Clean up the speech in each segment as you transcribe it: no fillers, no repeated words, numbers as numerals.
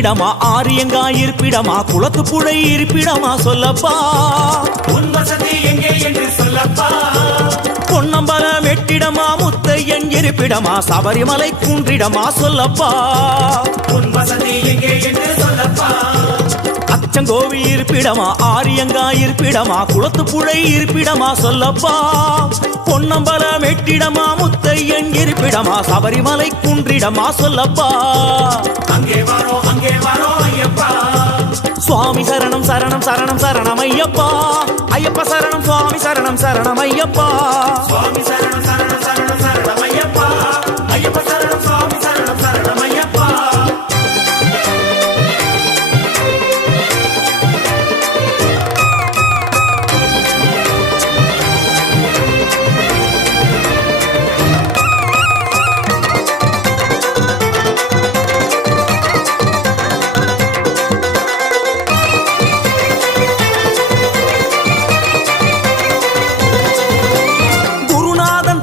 இருப்பிடமா ஆரியங்கா இருப்பிடமா குளத்து புழை இருப்பிடமா சொல்லப்பா உன் வசதி எங்கே என்று சொல்லப்பா பொன்னம்பலம் வெட்டிடமா முத்தையன் இருப்பிடமா சபரிமலை குன்றிடமா சொல்லப்பா உன் வசதி எங்கே என்று சொல்லப்பா அச்சங்கோவி இருப்பிடமா ஆரியங்கா இருப்பிடமா குளத்து புழை இருப்பிடமா சொல்லப்பா பொன்னம்பலம் வெட்டிடமா முத்தையன் இருப்பிடமா சபரிமலை குன்றிடமா சொல்லப்பா அங்கே வரோம் ஐயப்பா சுவாமி சரணம் சரணம் சரணம் சரணம் ஐயப்பா ஐயப்ப சரணம் சுவாமி சரணம் சரணம் ஐயப்பா சுவாமி சரணம் சரணம் சரணம் சரணம் ஐயப்பா ஐயப்ப சரணம் சுவாமி சரணம் சரணம் ஐயப்பா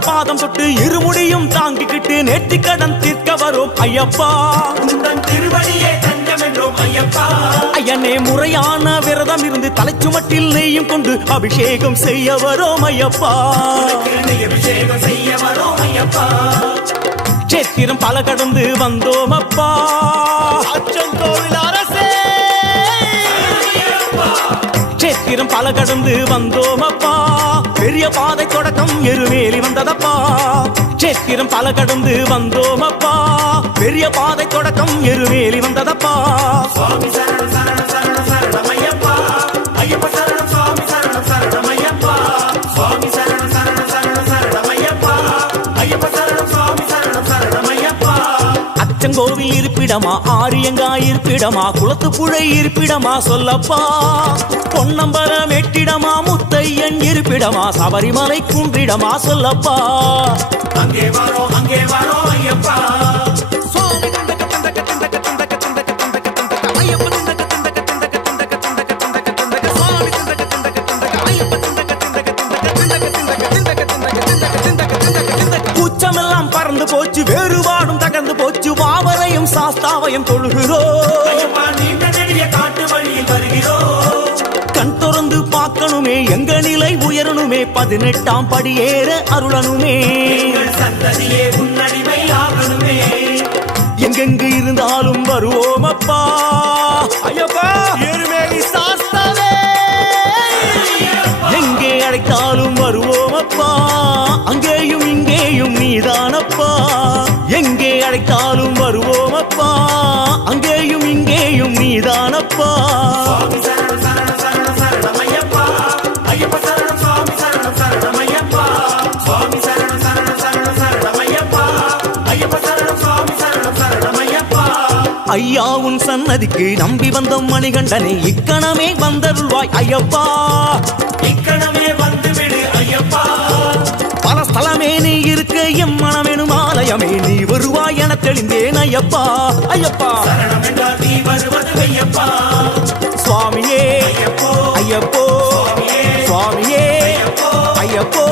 பாதம் தொட்டு இருமுடியும் தாங்கிக்கிட்டு நேர்த்தி கடன் தீர்க்க வரும் ஐயப்பா உந்தன் திருவடியே தஞ்சம் என்றோம் ஐயப்பா ஐயனே முறையான விரதம் இருந்து தலைச்சுமட்டில் நெய்யும் கொண்டு அபிஷேகம் செய்ய வரோம் ஐயப்பா அபிஷேகம் செய்ய வரோம் ஐயப்பா சேத்திரம் பல கடந்து வந்தோம் அப்பா அச்சங்கோவில் அரசே சேத்திரம் பல கடந்து வந்தோம் அப்பா பெரிய பாதை தொடக்கம் எருமேலி வந்ததப்பா சேத்திரம் பல கடந்து வந்தோம் அப்பா பெரிய பாதை தொடக்கம் எருமேலி வந்ததப்பா சுவாமி சரணம் சரணம் சரணம் சரணம் ஐயப்பா ஐயப்ப சரணம் சுவாமி சரணம் சரணம் ஐயப்பா சுவாமி சரணம் சரணம் சரணம் சரணம் ஐயப்பா ஐயப்ப சரணம் சுவாமி சரணம் சரணம் ஐயப்பா அச்சங்கோவில் இருப்பிடமா ஆரியங்கா இருப்பிடமா குளத்து புழை இருப்பிடமா சொல்லப்பா பொன்னம்பலம் வெட்டிடமா முத்தையன் இருப்பிடமா சபரிமலை குன்றிடமா சொல்லப்பா அங்கே வரோம் ஐயப்பா கூச்சமெல்லாம் பறந்து போச்சு வேறுபாடும் தகர்ந்து போச்சு வாவரையும் சாஸ்தாவையும் தொழுகிறோம் காட்டு வழியில் வருகிறோம் கண் திறந்து பார்க்கணுமே எங்க நிலை உயரணுமே 18ஆம் படியேற அருளனுமே சந்ததியே உன்னடிமை ஆகணுமே எங்கெங்கு இருந்தாலும் வருவோம் அப்பா ஐயப்பா எருமேலி சாஸ்தாவே எங்கே அழைத்தாலும் வருவோம் அப்பா அங்கேயும் இங்கேயும் நீதானப்பா எங்கே அழைத்தாலும் வருவோம் அப்பா அங்கேயும் இங்கேயும் நீதானப்பா சுவாமி சரணம் சரணம் சரணம் சரணம் ஐயப்பா ஐயப்ப சரணம் சுவாமி சரணம் சரணம் ஐயப்பா சுவாமி சரணம் சரணம் சரணம் சரணம் ஐயப்பா ஐயப்ப சரணம் சுவாமி சரணம் சரணம் ஐயப்பா ஐயா உன் சன்னதிக்கு நம்பி வந்தோம் மணிகண்டனே இக்கணமே வந்தருள்வாய் ஐயப்பா இக்கணமே வந்துவிடு ஐயப்பா பல ஸ்தலமே நீ இருக்க எம் மனமெனும் ஆலயமே நீ வருவாய் என தெளிந்தேன் ஐயப்பா ஐயப்பா சரணம் என்றால் நீ வருவது ஐயப்பா சுவாமியே ஐயப்போ ஐயப்போ சுவாமியே சுவாமியே ஐயப்போ ஐயப்போ